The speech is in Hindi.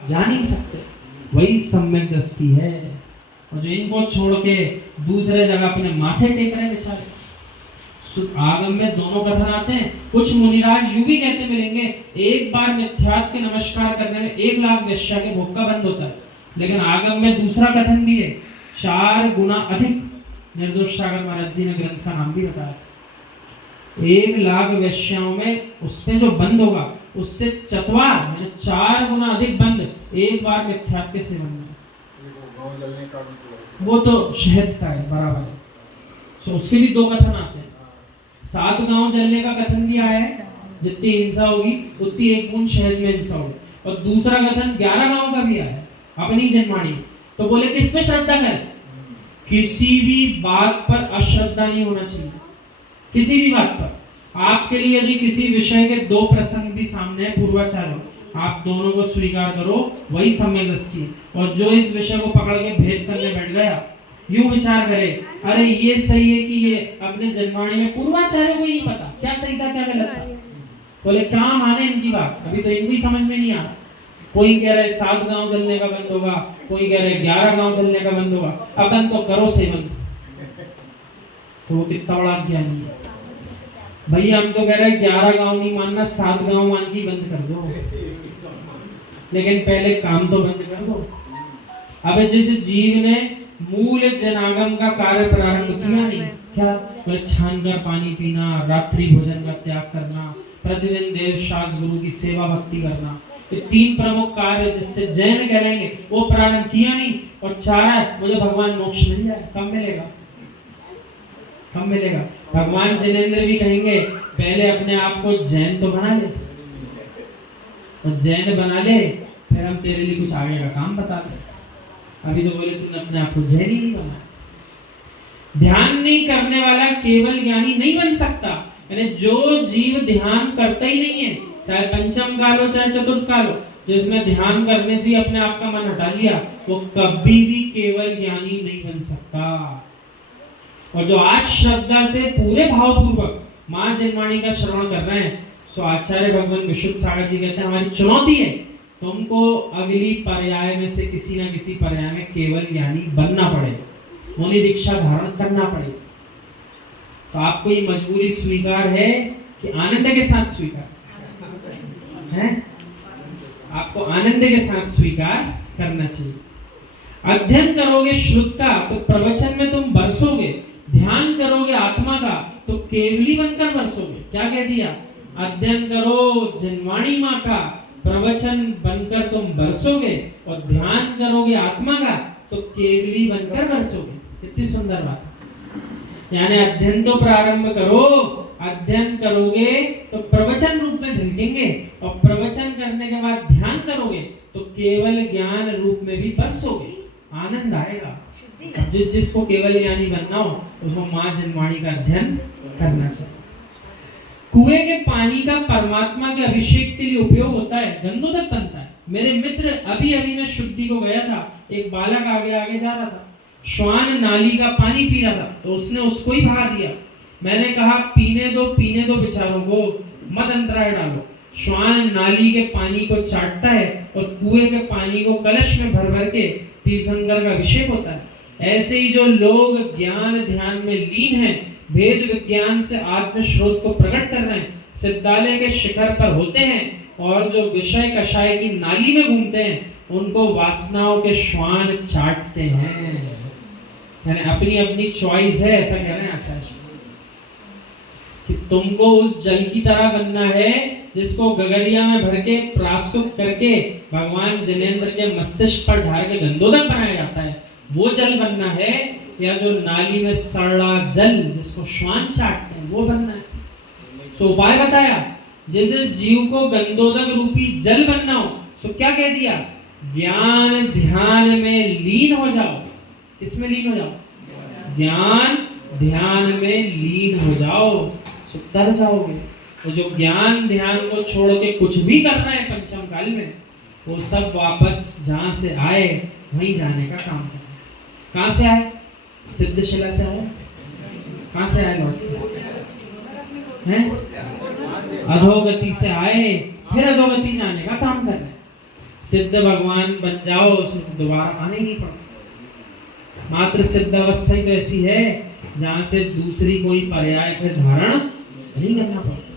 जा नहीं सकते, वही सम्यक दृष्टि है। और जो इनको छोड़ के दूसरे जगह अपने माथे टेक रहे बेचारे। आगम में दोनों कथन आते हैं। कुछ मुनिराज यूं भी कहते मिलेंगे, एक बार मिथ्यात्व के नमस्कार करने में 1,00,000 वेश्या के भोग का बंद होता है। लेकिन आगम में दूसरा कथन भी है, 4 गुना अधिक। निर्दोष सागर महाराज जी ने ग्रंथ का नाम भी बताया। 1,00,000 वेश्याओं में उसमें जो बंद होगा उससे चतवार यानी 4 गुना अधिक बंद एक बार मिथ्यात्व के सेवन में। वो तो शहद का है, बराबर है। तो उसके भी 2 कथन आते हैं। 7 गांव जलने का कथन भी आया है, जितनी हिंसा होगी उतनी 1 बूंद शहद में हिंसा होगी। और दूसरा कथन 11 गांव का भी आया है अपनी जनवाणी। तो बोले किस पे श्रद्धा करें? किसी भी बात पर अश्रद्धा नहीं होना चाहिए, किसी भी बात पर। आपके लिए यदि किसी विषय के 2 प्रसंग भी सामने है पूर्वाचार्य, आप दोनों को स्वीकार करो, वही सम्यक दृष्टि। और जो इस विषय को पकड़ के भेद करने बैठ गया, यूं विचार करे, अरे ये सही है कि ये अपने जनवाणी में पूर्वाचार्य को ही नहीं पता क्या सही था क्या गलत था। बोले क्या माने इनकी बात, अभी तो इनकी समझ में नहीं आ रहा। कोई कह रहे 7 गांव जलने का बंद होगा, कोई कह रहे 11 गांव जलने का बंद होगा। अपन तो करो सेवन, तो वो कितना बड़ा ज्ञानी है भैया। हम तो कह रहे हैं 11 गांव नहीं मानना, 7 गांव मान के बंद कर दो, लेकिन पहले काम तो बंद कर दो। अब जिस जीव ने मूल जनागम का कार्य प्रारंभ किया नहीं, क्या बोले छान कर पानी पीना, रात्रि भोजन का त्याग करना, प्रतिदिन देव शास्त्र गुरु की सेवा भक्ति करना, ये 3 प्रमुख कार्य जिससे जैन कहलाएंगे, वो प्रारंभ किया नहीं। और चाह रहा है मुझे भगवान मोक्ष मिल जाए। कब मिलेगा, कब मिलेगा? भगवान जिनेंद्र भी कहेंगे पहले अपने आप को जैन तो बना ले, और जैन बना ले फिर हम तेरे लिए कुछ आगे का काम बता दे। अभी तो बोले तूने अपने आप को जैन ही नहीं बना। ध्यान नहीं करने वाला केवल ज्ञानी नहीं बन सकता। यानी जो जीव ध्यान करता ही नहीं है, चाहे पंचम काल हो चाहे चतुर्थ काल हो, जिसमें ध्यान करने से अपने आप का मन हटा लिया, वो कभी भी केवल ज्ञानी नहीं बन सकता। और जो आज श्रद्धा से पूरे भावपूर्वक मां जनवाणी का श्रवण कर रहे हैं, सो आचार्य भगवान विशुद्ध सागर जी कहते हैं हमारी चुनौती है तुमको अगली पर्याय में से किसी न किसी पर्याय में केवल ज्ञानी बनना पड़े, मुनि दीक्षा धारण करना पड़े। तो आपको ये मजबूरी स्वीकार है कि आनंद के साथ स्वीकार है? आपको आनंद के साथ स्वीकार करना चाहिए। अध्ययन करोगे श्रुत का तो प्रवचन में तुम बरसोगे, ध्यान करोगे आत्मा का तो केवली बनकर बरसोगे। क्या कह दिया? अध्ययन करो जनवाणी माँ का, प्रवचन बनकर तुम बरसोगे, और ध्यान करोगे आत्मा का तो केवली बनकर बरसोगे। कितनी सुंदर बात। यानी अध्ययन तो प्रारंभ करो, अध्ययन करोगे तो प्रवचन रूप में झलकेंगे, और प्रवचन करने के बाद ध्यान करोगे तो केवल ज्ञान रूप में भी बरसोगे। आनंद आएगा। जिसको केवल ज्ञानी बनना हो उसको मां जनवाणी का अध्ययन करना चाहिए। कुएं के पानी का परमात्मा के अभिषेक के लिए उपयोग होता है, गंधोदक बनता है। मेरे मित्र अभी मैं शुद्धि को गया था, एक बालक आगे आगे जा रहा था, श्वान नाली का पानी पी रहा था, तो उसने उसको ही भगा दिया। मैंने कहा पीने दो बेचारों को, मत अंतराय डालो। श्वान नाली के पानी को चाटता है और कुएं के पानी को कलश में भर भर के तीर्थंकर का अभिषेक होता है। ऐसे ही जो लोग ज्ञान ध्यान में लीन हैं, वेद विज्ञान से आत्म स्रोत को प्रकट कर रहे हैं, सिद्धालय के शिखर पर होते हैं, और जो विषय कषाय की नाली में घूमते हैं, उनको वासनाओं के श्वान चाटते हैं। यानी अपनी अपनी चॉइस है, ऐसा कह रहे हैं आचार्य कि तुमको उस जल की तरह बनना है जिसको गगरिया में भर के प्रासुक करके भगवान जिनेंद्र के मस्तिष्क पर ढाल के गंधोदक बनाया जाता है, वो जल बनना है, या जो नाली में सड़ा जल जिसको श्वान चाटते हैं वो बनना है। सो उपाय बताया, जैसे जीव को गंधोदक रूपी जल बनना हो, सो क्या कह दिया? ज्ञान ध्यान में लीन हो जाओ। इसमें लीन हो जाओ, ज्ञान ध्यान में लीन हो जाओ, सो तर जाओगे। तो जो ज्ञान ध्यान को छोड़ के कुछ भी कर रहे हैं पंचम काल में, वो सब वापस जहां से आए वहीं जाने का काम करें। कहां से आए? सिद्धशिला से आए। कहां से आए लौट हैं? अधोगति से आए, फिर अधोगति जाने का काम कर रहे हैं। सिद्ध भगवान बन जाओ उसमें दोबारा आने ही नहीं पड़ता। मात्र सिद्ध अवस्था ही तो ऐसी है जहां से दूसरी कोई पर्याय फिर धारण नहीं करना पड़ता।